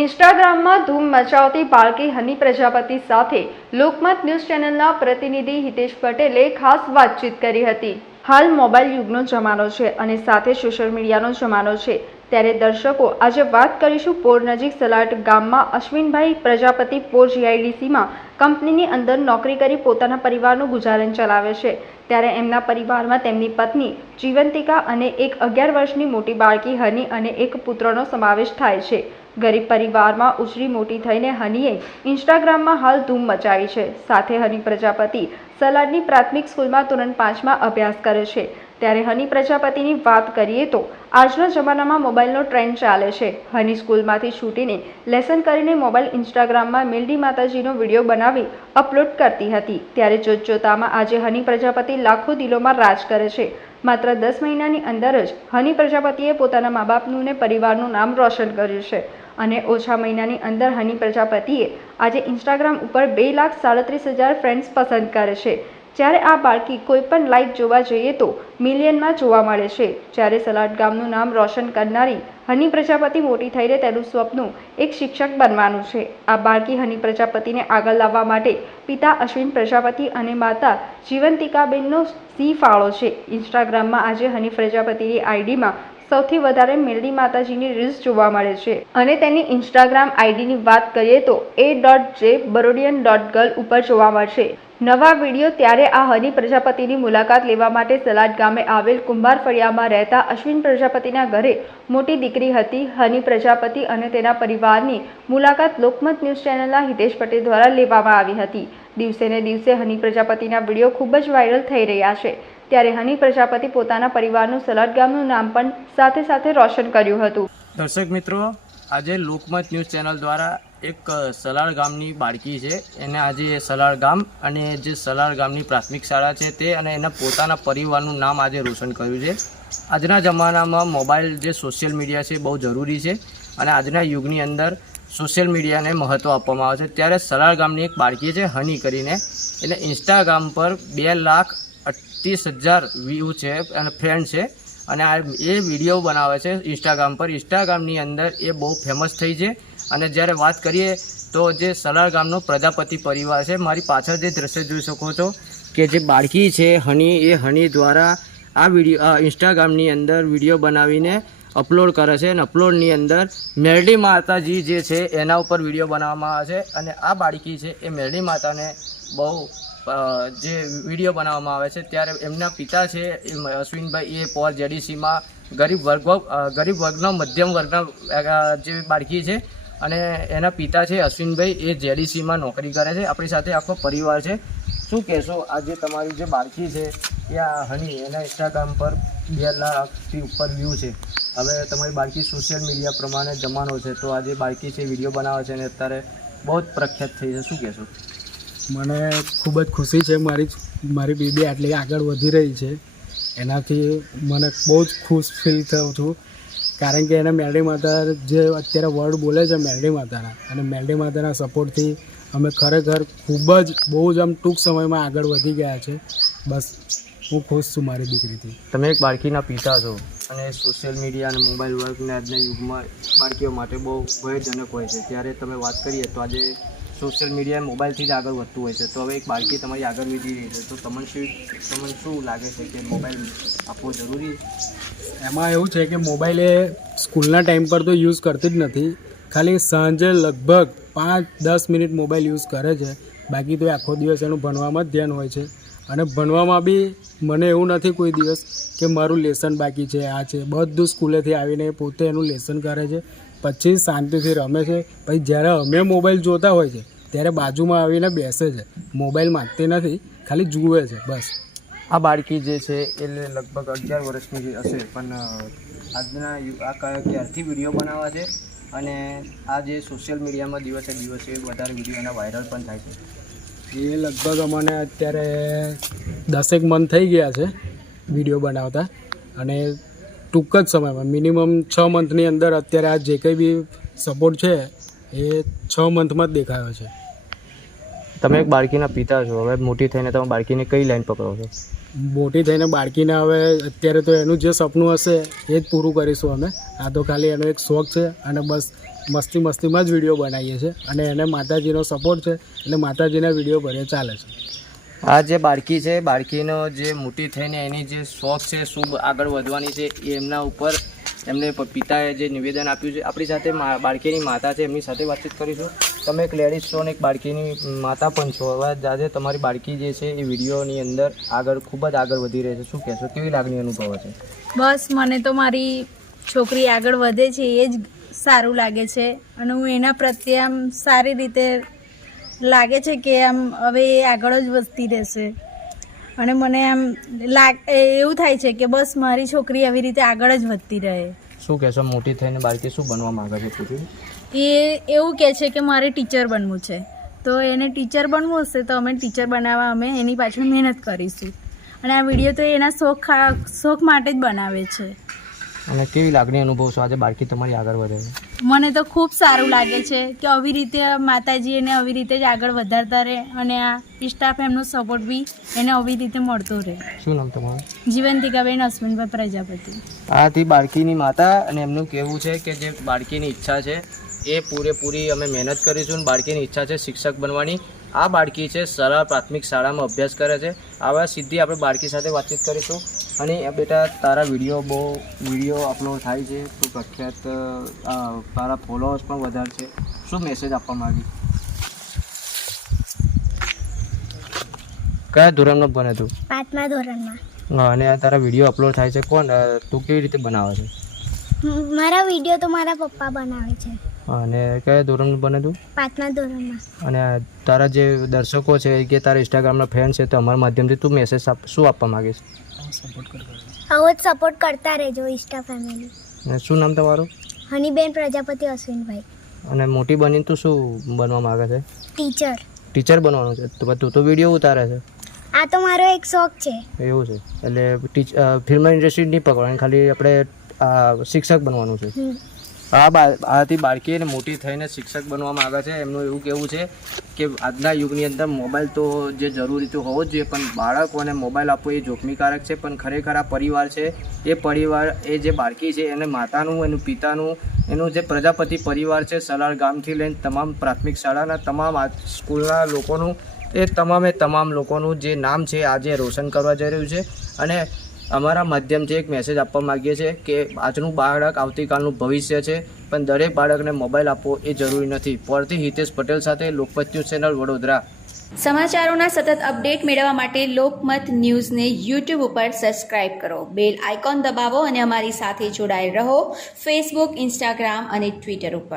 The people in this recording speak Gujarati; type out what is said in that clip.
ઇન્સ્ટાગ્રામમાં ધૂમ મચાવતી બાળકી હની પ્રજાપતિ સાથે લોકમત ન્યૂઝ ચેનલના પ્રતિનિધિ હિતેશ પટેલે ખાસ વાતચીત કરી હતી. હાલ મોબાઈલ યુગનો જમાનો છે અને સાથે સોશિયલ મીડિયાનો જમાનો છે. ત્યારે દર્શકો આજે વાત કરીશું પોર નજીક સલાટ ગામમાં અશ્વિનભાઈ પ્રજાપતિ પોર જીઆઈડીસીમાં કંપનીની અંદર નોકરી કરી પોતાના પરિવારનું ગુજારણ ચલાવે છે. ત્યારે એમના પરિવારમાં તેમની પત્ની, જીવંતિકા અને એક અગિયાર વર્ષની મોટી બાળકી હની અને એક પુત્રનો સમાવેશ થાય છે. ગરીબ પરિવારમાં ઉછરી મોટી થઈને હનીએ ઇન્સ્ટાગ્રામમાં હાલ ધૂમ મચાવી છે. સાથે હની પ્રજાપતિ સલાડની પ્રાથમિક સ્કૂલમાં ધોરણ પાંચમાં અભ્યાસ કરે છે. ત્યારે હની પ્રજાપતિની વાત કરીએ તો આજના જમાનામાં મોબાઈલનો ટ્રેન્ડ ચાલે છે. હની સ્કૂલમાંથી છૂટીને લેસન કરીને મોબાઈલ ઇન્સ્ટાગ્રામમાં મેલડી માતાજીનો વીડિયો બનાવી અપલોડ કરતી હતી. ત્યારે જોતજોતામાં આજે હની પ્રજાપતિ લાખો દિલોમાં રાજ કરે છે. માત્ર દસ મહિનાની અંદર જ હની પ્રજાપતિએ પોતાના મા બાપનું ને પરિવારનું નામ રોશન કર્યું છે અને ઓછા મહિનાની અંદર હની પ્રજાપતિએ આજે ઇન્સ્ટાગ્રામ ઉપર બે લાખ સાડત્રીસ હજાર ફ્રેન્ડ્સ પસંદ કરે છે. જ્યારે આ બાળકી કોઈ પણ લાઈક જોવા જઈએ તો મિલિયનમાં જોવા મળે છે. જ્યારે સલાડ ગામનું નામ રોશન કરનારી હની પ્રજાપતિ મોટી થઈને તેનું સ્વપ્ન એક શિક્ષક બનવાનું છે. આ બાળકી હની પ્રજાપતિને આગળ લાવવા માટે પિતા અશ્વિન પ્રજાપતિ અને માતા જીવંતિકાબેનનો સિંહ ફાળો છે. ઇન્સ્ટાગ્રામમાં આજે હની પ્રજાપતિની આઈડીમાં સૌથી વધારે મેલડી માતાજીની રીલ્સ જોવા મળે છે. અને તેની ઇન્સ્ટાગ્રામ આઈડીની વાત કરીએ તો એ ડોટ જે બરોડિયન ડોટ ગર્લ ઉપર જોવા મળશે. નવા વીડિયો ત્યારે આ હની પ્રજાપતિની મુલાકાત લેવા માટે સલાડ ગામે આવેલ કુંભાર ફળિયામાં રહેતા અશ્વિન પ્રજાપતિના ઘરે મોટી દીકરી હતી હની પ્રજાપતિ અને તેના પરિવારની મુલાકાત લોકમત ન્યૂઝ ચેનલના હિતેશ પટેલ દ્વારા લેવામાં આવી હતી. દિવસે ને દિવસે હની પ્રજાપતિના વીડિયો ખૂબ જ વાયરલ થઈ રહ્યા છે. ત્યારે હની પ્રજાપતિ પોતાના પરિવારનું સલાડ ગામનું નામ પણ સાથે સાથે રોશન કર્યું હતું. દર્શક મિત્રો, આજે લોકમત ન્યૂઝ ચેનલ દ્વારા એક સલાળ ગામની બાળકી છે. એને આજે સલાળ ગામ અને જે સલાળ ગામની પ્રાથમિક શાળા છે તે અને એના પોતાના પરિવારનું નામ આજે રોશન કર્યું છે. આજના જમાનામાં મોબાઈલ જે સોશિયલ મીડિયા છે બહુ જરૂરી છે અને આજના યુગની અંદર સોશિયલ મીડિયાને મહત્ત્વ આપવામાં આવે છે. ત્યારે સલાળ ગામની એક બાળકી છે, હની કરીને. એટલે ઇન્સ્ટાગ્રામ પર બે લાખ અઠ્ઠીસ હજાર વ્યૂ છે અને ફ્રેન્ડ છે. અને આ એ વીડિયો બનાવે છે ઇન્સ્ટાગ્રામ પર. ઇન્સ્ટાગ્રામની અંદર એ બહુ ફેમસ થઈ છે. અને જ્યારે વાત કરીએ તો જે સલાર ગામનો પ્રજાપતિ પરિવાર છે, મારી પાછળ જે દ્રશ્ય જોઈ શકો છો કે જે બાળકી છે, હની, એ હની દ્વારા આ વીડિયો ઇન્સ્ટાગ્રામની અંદર વીડિયો બનાવીને અપલોડ કરે છે અને અપલોડની અંદર મેરડી માતાજી જે છે, એના ઉપર વીડિયો બનાવવામાં આવે છે. અને આ બાળકી છે, એ મેરડી માતાને બહુ જે વીડિયો બનાવવામાં આવે છે, ત્યારે એમના પિતા છે અશ્વિનભાઈ, એ પોર જેડીસીમાં ગરીબ વર્ગ ગરીબ વર્ગનો મધ્યમ વર્ગના જે બાળકી છે, અને એના પિતા છે, અશ્વિનભાઈ, એ જેડીસીમાં નોકરી કરે છે. આપણી સાથે આખો પરિવાર છે. શું કહેશો? આજે તમારી જે બાળકી છે આ હની, એના ઇન્સ્ટાગ્રામ પર બે લાખથી ઉપર વ્યૂ છે. હવે તમારી બાળકી સોશિયલ મીડિયા પ્રમાણે જમાનો છે, તો આજે બાળકી છે વીડિયો બનાવે છે, અને અત્યારે બહુ જ પ્રખ્યાત થઈ છે. શું કહેશો? મને ખૂબ જ ખુશી છે મારી મારી બેબી આટલી આગળ વધી રહી છે. એનાથી મને બહુ જ ખુશ ફીલ થઉં છું. કારણ કે એને મેરડી માતા જે અત્યારે વર્ડ બોલે છે મેરડી માતાના, અને મેરડી માતાના સપોર્ટથી અમે ખરેખર ખૂબ જ બહુ જ આમ ટૂંક સમયમાં આગળ વધી ગયા છે. બસ, હું ખુશ છું મારી દીકરીથી. તમે એક બાળકીના પિતા છો, અને સોશિયલ મીડિયા અને મોબાઈલ વર્કને આજના યુગમાં બાળકીઓ માટે બહુ ભયજનક હોય છે. ત્યારે તમે વાત કરીએ તો આજે સોશિયલ મીડિયા મોબાઈલથી જ આગળ વધતું હોય છે. તો હવે એક બાળકી તમારી આગળ વધી રહી છે. તો તમને શું તમને શું લાગે છે કે મોબાઈલ આપવો જરૂરી એમાં એવું છે કે મોબાઈલ એ સ્કૂલના ટાઈમ પર તો યુઝ કરતી જ નથી. ખાલી સાંજે લગભગ પાંચ દસ મિનિટ મોબાઈલ યુઝ કરે છે. બાકી તો આખો દિવસ એનું ભણવામાં જ ધ્યાન હોય છે. અને ભણવામાં બી મને એવું નથી કોઈ દિવસ કે મારું લેસન બાકી છે, આ છે. બધું સ્કૂલેથી આવીને પોતે એનું લેસન કરે છે. પછી શાંતિથી રમે છે. પછી જ્યારે અમે મોબાઈલ જોતા હોય છે, ત્યારે બાજુમાં આવીને બેસે છે. મોબાઈલ માંગતી નથી, ખાલી જુએ છે, બસ. આ બાળકી જે છે, એ લગભગ અગિયાર વર્ષની જે હશે, પણ આજના આ ક્યારથી વીડિયો બનાવવા છે? અને આ જે સોશિયલ મીડિયામાં દિવસે દિવસે વધારે વીડિયો એના વાયરલ પણ થાય છે. એ લગભગ અમને અત્યારે દસેક મન થઈ ગયા છે વીડિયો બનાવતા. અને ટૂંક જ સમયમાં મિનિમમ છ મંથની અંદર અત્યારે આ જે કંઈ બી સપોર્ટ છે, એ છ મંથમાં જ દેખાયો છે. તમે એક બાળકીના પિતા છો, હવે મોટી થઈને તમે બાળકીને કઈ લાઈન પકડો છો? મોટી થઈને બાળકીને હવે અત્યારે તો એનું જે સપનું હશે એ જ પૂરું કરીશું અમે. આ તો ખાલી એનો એક શોખ છે અને બસ મસ્તી મસ્તીમાં જ વીડિયો બનાવીએ છીએ અને એને માતાજીનો સપોર્ટ છે એટલે માતાજીના વીડિયો ભરે ચાલે છે. આ જે બાળકી છે, બાળકીનો જે મોટી થઈને એની જે શોખ છે, શું આગળ વધવાની છે, એ એમના ઉપર એમને પિતાએ જે નિવેદન આપ્યું છે, આપણી સાથે બાળકીની માતા છે, એમની સાથે વાતચીત કરીશું. તમે એક લેડીઝ છો અને એક બાળકીની માતા પણ છો. હવે આજે તમારી બાળકી જે છે એ વિડીયોની અંદર આગળ ખૂબ જ આગળ વધી રહી છે. શું કહેશો? કેવી લાગણી અનુભવ છે? બસ, મને તો મારી છોકરી આગળ વધે છે એ જ સારું લાગે છે. અને હું એના પ્રત્યે આમ સારી રીતે લાગે છે કે આમ હવે એ આગળ જ વધતી રહેશે. અને મને આમ લાગ એવું થાય છે કે બસ મારી છોકરી આવી રીતે આગળ જ વધતી રહે. શું કહેશો? મોટી થઈને બાળકી શું બનવા માંગે છે એ એવું કહે છે કે મારે ટીચર બનવું છે. તો એને ટીચર બનવું હશે તો અમે ટીચર બનાવવા અમે એની પાછળ મહેનત કરીશું. અને આ વીડિયો તો એના શોખ શોખ માટે જ બનાવે છે. અને કેવી લાગણી અનુભવશો આજે બાળકી તમારી આગળ વધે છે? મને તો ખૂબ સારું લાગે છે કે આવી રીતે માતાજી એને આવી રીતે જ આગળ વધારતા રહે અને આ સ્ટાફ એમનો સપોર્ટ બી એને આવી રીતે મળતો રહે. શું નામ તમારું? જીવંતિકાબેન અશ્વિનભાઈ પ્રજાપતિ. આથી બાળકીની માતા અને એમનું કહેવું છે કે જે બાળકીની ઈચ્છા છે એ પૂરેપૂરી અમે મહેનત કરીશું અને બાળકીની ઈચ્છા છે શિક્ષક બનવાની. આ બાળકી છે સરળ પ્રાથમિક શાળામાં અભ્યાસ કરે છે. આવા સીધી આપણે બાળકી સાથે વાતચીત કરીશું. અને બેટા તારા વીડિયો બહુ વીડિયો અપલોડ થાય છે તું પ્રખ્યાત તારા ફોલોઅર્સ પણ વધારે છે. શું મેસેજ આપવા માંગી કયા ધોરણમાં ભણે તું? પાંચમા ધોરણમાં. અને આ તારા વીડિયો અપલોડ થાય છે કોણ? તું કેવી રીતે બનાવે છે? મારા વીડિયો તો મારા પપ્પા બનાવે છે. અને કયા ધોરણનું બને તું? પાંચમા ધોરણમાં. અને તારા જે દર્શકો છે કે તારા ઇન્સ્ટાગ્રામના ફેન છે તો અમારા માધ્યમથી તું મેસેજ આપ શું આપવા માગીશ આવો જ સપોર્ટ કરતા રહેજો ઇન્સ્ટા ફેમિલી અને શું નામ તમારું? હનીબેન પ્રજાપતિ અશ્વિનભાઈ. અને મોટી બનીને તું શું બનવા માગે છે? ટીચર ટીચર બનવાનું છે? તો તું તો વીડિયો ઉતારે છે. આ તો મારો એક શોખ છે. એવું છે. એટલે ફિલ્મ ઇન્ડસ્ટ્રી નહીં પકડવાની ખાલી આપણે શિક્ષક બનવાનું છે. આ આથી બાળકી અને મોટી થઈને શિક્ષક બનવા માગે છે. એમનું એવું કહેવું છે કે આજના યુગની અંદર મોબાઈલ તો જે જરૂરી તો હોવો જ જોઈએ, પણ બાળકોને મોબાઈલ આપવો એ જોખમીકારક છે. પણ ખરેખર આ પરિવાર છે, એ પરિવાર, એ જે બાળકી છે, એને માતાનું, એનું પિતાનું, એનું જે પ્રજાપતિ પરિવાર છે સલાર ગામથી લઈને તમામ પ્રાથમિક શાળાના તમામ સ્કૂલના લોકોનું, એ તમામે તમામ લોકોનું જે નામ છે, આજે રોશન કરવા જઈ રહ્યું છે. અને અમારા માધ્યમથી એક મેસેજ આપવા માગીએ છીએ કે આજનું બાળક આવતીકાલનું ભવિષ્ય છે, પણ દરેક બાળકને મોબાઈલ આપવો એ જરૂરી નથી. પરથી હિતેશ પટેલ સાથે લોકમત ન્યૂઝ ચેનલ વડોદરા. સમાચારોના સતત અપડેટ મેળવવા માટે લોકમત ન્યૂઝને યુટ્યુબ ઉપર સબસ્ક્રાઇબ કરો. બેલ આઇકોન દબાવો અને અમારી સાથે જોડાયેલ રહો. ફેસબુક ઇન્સ્ટાગ્રામ અને ટ્વિટર ઉપર.